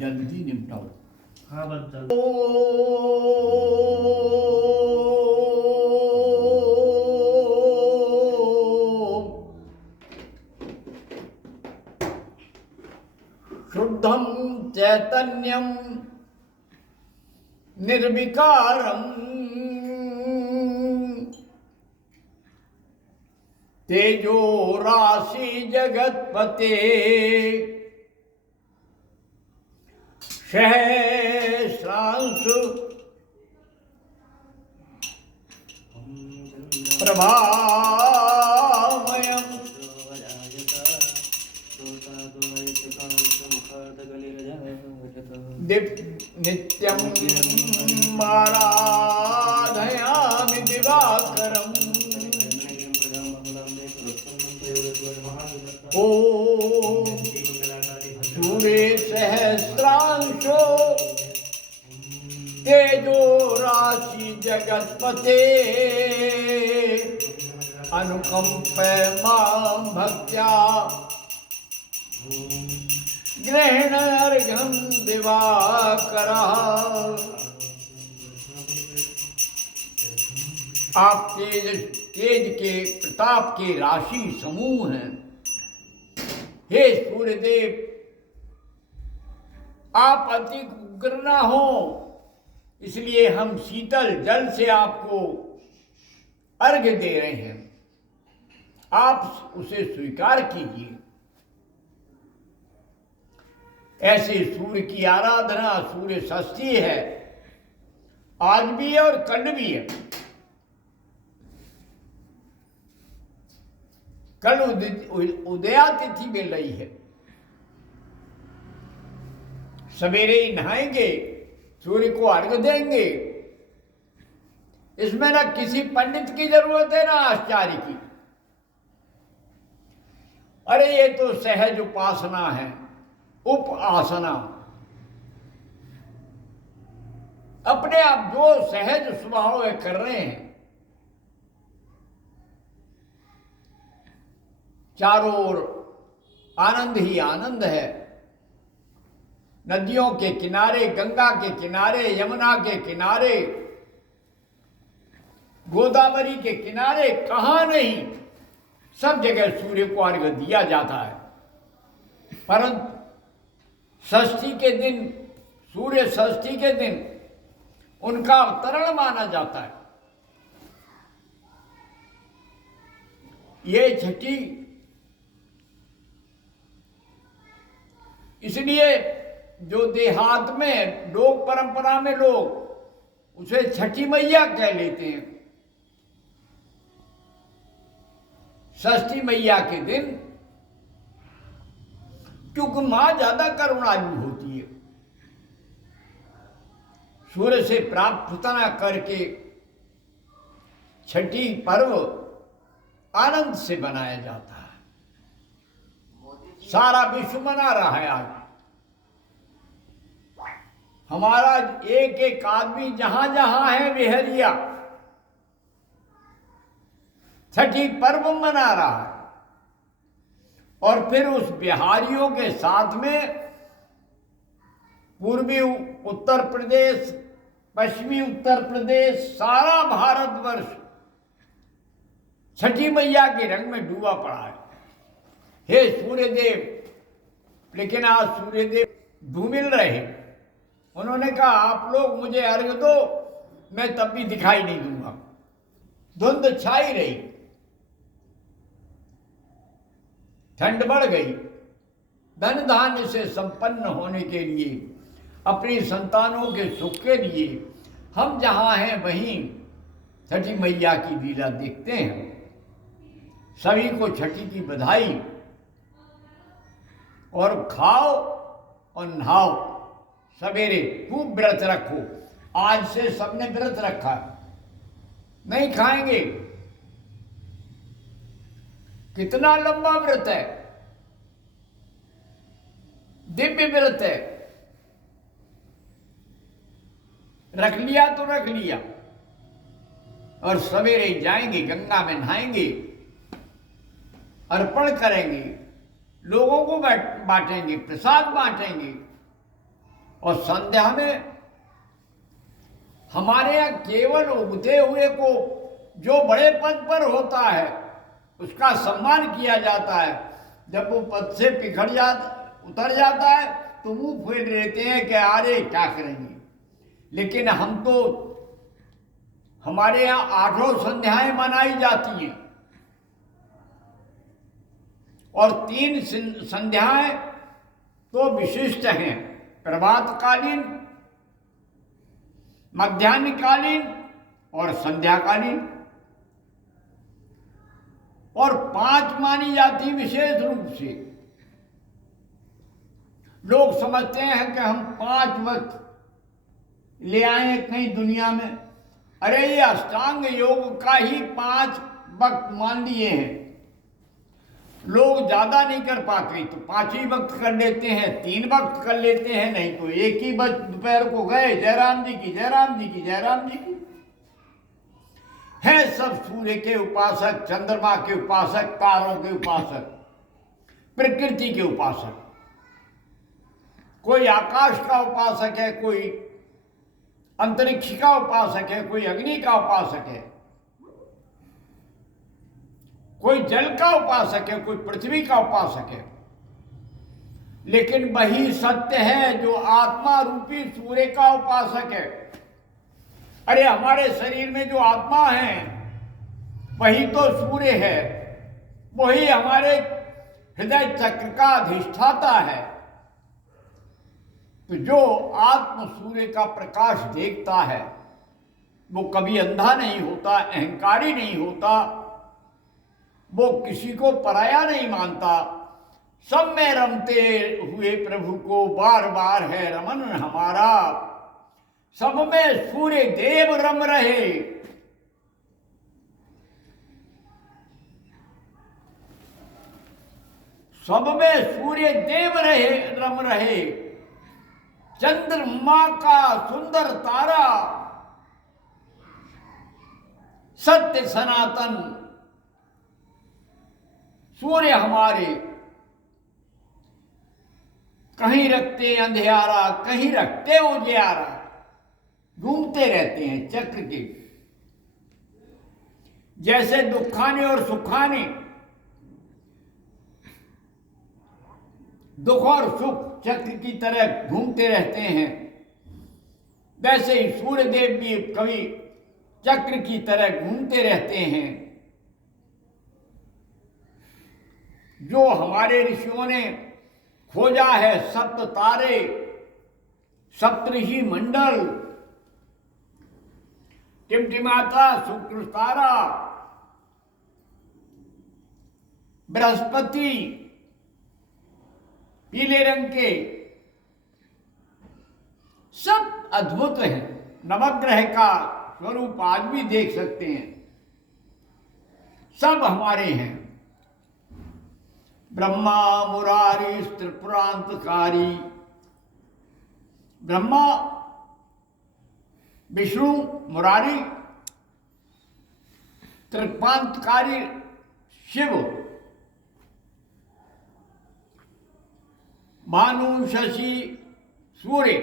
जल्दी निपटाओ। हाँ बस जल्दी। शुद्धं चैतन्यं निर्विकारं तेजो राशि जगतपते सहस्रांशु प्रभामयम् नित्यं आराधयामि दिवाकरम् ॐ सूर्ये सहस्रांशो तेजो राशि जगतपते अनुकंपय मां भक्त्या ग्रहण अर्घ्यं दिवाकरः। आप तेज के प्रताप के राशि समूह हैं। हे सूर्यदेव, आप अति उग्र न हो, इसलिए हम शीतल जल से आपको अर्घ्य दे रहे हैं। आप उसे स्वीकार कीजिए। ऐसे सूर्य की आराधना सूर्य षष्ठी है, आज भी है और कल भी है। कल उदया तिथि मिल रही है। सवेरे ही नहाएंगे, सूर्य को अर्घ्य देंगे। इसमें ना किसी पंडित की जरूरत है ना आचार्य की। अरे ये तो सहज उपासना है, उपासना। अपने आप जो सहज स्वभाव है कर रहे हैं। चारों ओर आनंद ही आनंद है। नदियों के किनारे, गंगा के किनारे, यमुना के किनारे, गोदावरी के किनारे, कहाँ नहीं, सब जगह सूर्य को अर्घ्य दिया जाता है। परंतु षष्ठी के दिन, सूर्य षष्ठी के दिन उनका अवतरण माना जाता है। ये छठी, इसलिए जो देहात में लोक परंपरा में लोग उसे छठी मैया कह लेते हैं। षष्ठी मैया के दिन, क्योंकि मां ज्यादा करुणालु होती है, सूर्य से प्रार्थना करके छठी पर्व आनंद से बनाया जाता है। सारा विश्व मना रहा है आज। हमारा एक एक आदमी जहां जहां है विहरिया छठी पर्व मना रहा है। और फिर उस बिहारियों के साथ में पूर्वी उत्तर प्रदेश, पश्चिमी उत्तर प्रदेश, सारा भारतवर्ष छठी मैया के रंग में डूबा पड़ा है। हे सूर्यदेव, लेकिन आज सूर्यदेव धूमिल रहे। उन्होंने कहा आप लोग मुझे अर्घ्य दो, मैं तब भी दिखाई नहीं दूंगा। धुंध छाई रही, ठंड बढ़ गई। धन धान्य से संपन्न होने के लिए, अपनी संतानों के सुख के लिए हम जहां हैं वहीं छठी मैया की लीला देखते हैं। सभी को छठी की बधाई। और खाओ और नहाओ, सवेरे खूब व्रत रखो। आज से सबने व्रत रखा, नहीं खाएंगे। कितना लंबा व्रत है, दिव्य व्रत है। रख लिया तो रख लिया, और सवेरे जाएंगे, गंगा में नहाएंगे, अर्पण करेंगे, लोगों को बांटेंगे, प्रसाद बांटेंगे। और संध्या में हमारे यहाँ केवल उगते हुए को जो बड़े पद पर होता है उसका सम्मान किया जाता है। जब वो पद से उतर जाता है तो मुंह फेर लेते हैं कि अरे क्या करेंगे। लेकिन हम तो, हमारे यहाँ 8 संध्याएं मनाई जाती हैं और 3 संध्याएं तो विशिष्ट हैं, प्रभातकालीन, मध्याह्नकालीन और संध्याकालीन। और 5 मानी जाती विशेष रूप से। लोग समझते हैं कि हम 5 वक्त ले आए कहीं दुनिया में। अरे ये अष्टांग योग का ही 5 वक्त मान लिए हैं। लोग ज्यादा नहीं कर पाते तो 5 ही वक्त कर लेते हैं, 3 वक्त कर लेते हैं, नहीं तो 1 ही वक्त दोपहर को गए, जयराम जी की, जयराम जी की, जयराम जी की। है सब सूर्य के उपासक, चंद्रमा के उपासक, तारों के उपासक, प्रकृति के उपासक। कोई आकाश का उपासक है, कोई अंतरिक्ष का उपासक है, कोई अग्नि का उपासक है, कोई जल का उपासक है, कोई पृथ्वी का उपासक है। लेकिन वही सत्य है जो आत्मा रूपी सूर्य का उपासक है। अरे हमारे शरीर में जो आत्मा है वही तो सूर्य है, वही हमारे हृदय चक्र का अधिष्ठाता है। तो जो आत्म सूर्य का प्रकाश देखता है वो कभी अंधा नहीं होता, अहंकारी नहीं होता, वो किसी को पराया नहीं मानता। सब में रमते हुए प्रभु को बार बार है रमन हमारा। सब में सूर्य देव रम रहे। सब में सूर्य देव रम रहे। चंद्रमा का सुंदर तारा, सत्य सनातन सूर्य हमारे। कहीं रखते अंधियारा, कहीं रखते उजियारा, घूमते रहते हैं चक्र के। जैसे दुखाने और सुखाने, दुख और सुख चक्र की तरह घूमते रहते हैं, वैसे ही सूर्यदेव भी कभी चक्र की तरह घूमते रहते हैं। जो हमारे ऋषियों ने खोजा है सप्त तारे, सप्तऋषि मंडल, टिमटिमाता शुक्र तारा, बृहस्पति पीले रंग के, सब अद्भुत हैं। नवग्रह का स्वरूप आज भी देख सकते हैं, सब हमारे हैं। ब्रह्मा मुरारी त्रिपुरांतकारी, ब्रह्मा विष्णु मुरारी, त्रिपुरांतकारी शिव, भानु शशि सूर्य,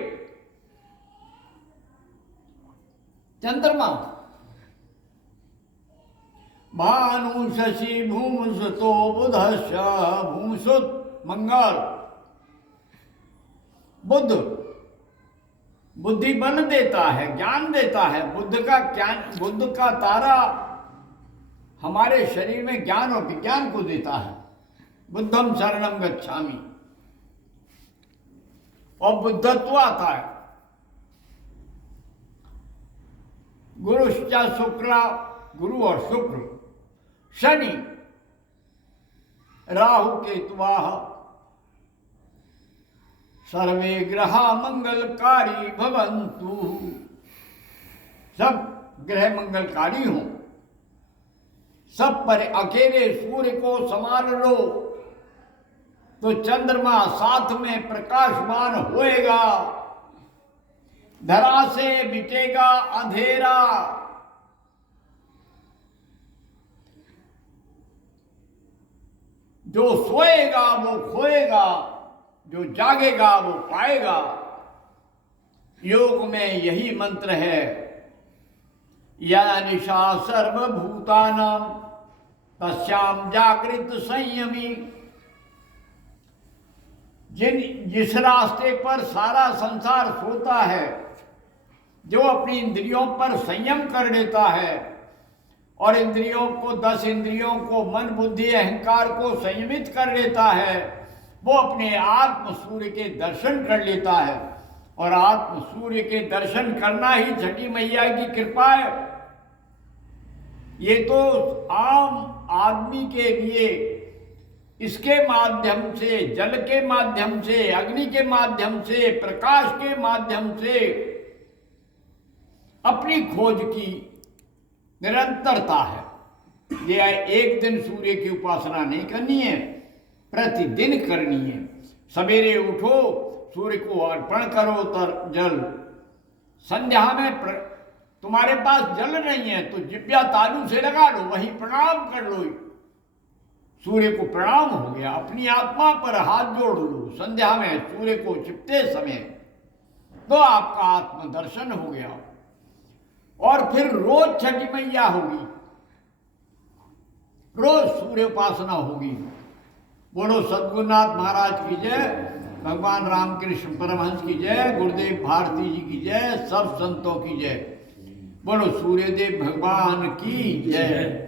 चंद्रमा, भानु शशि भूमसुतो बुधश्च, भूमसुत मंगल, बुध बुद्धि बल देता है, ज्ञान देता है। बुद्ध का ज्ञान, बुद्ध का तारा हमारे शरीर में ज्ञान और विज्ञान को देता है। बुद्धम शरणम गच्छामि, और बुद्धत्व आता है। गुरुश्च शुक्ला, गुरु और शुक्र, शनि, राहु केतुवाः, सर्वे ग्रहा मंगलकारी भवन्तु। सब ग्रह मंगलकारी हों। सब पर अकेले सूर्य को संभाल लो तो चंद्रमा साथ में प्रकाशमान होएगा, धरा से मिटेगा अंधेरा। जो सोएगा वो खोएगा, जो जागेगा वो पाएगा। योग में यही मंत्र है, या निशा सर्वभूतानां तस्याम जागृत संयमी। जिस रास्ते पर सारा संसार सोता है, जो अपनी इंद्रियों पर संयम कर लेता है और इंद्रियों को 10 इंद्रियों को मन बुद्धि अहंकार को संयमित कर लेता है, वो अपने आत्म सूर्य के दर्शन कर लेता है। और आत्म सूर्य के दर्शन करना ही छठी मैया की कृपा है। ये तो आम आदमी के लिए इसके माध्यम से, जल के माध्यम से, अग्नि के माध्यम से, प्रकाश के माध्यम से अपनी खोज की निरंतरता है। ये एक दिन सूर्य की उपासना नहीं करनी है, प्रतिदिन करनी है। सवेरे उठो, सूर्य को अर्पण करो जल। संध्या में तुम्हारे पास जल नहीं है तो जिब्या तालू से लगा लो, वहीं प्रणाम कर लो। सूर्य को प्रणाम हो गया। अपनी आत्मा पर हाथ जोड़ लो संध्या में सूर्य को छिपते समय, तो आपका आत्मदर्शन हो गया। और फिर रोज छठी मैया होगी, रोज सूर्य उपासना होगी। बोलो सद्गुरुनाथ महाराज की जय, भगवान रामकृष्ण परमहंस की जय, गुरुदेव भारती जी की जय, सब संतों की जय। बोलो सूर्यदेव भगवान की जय।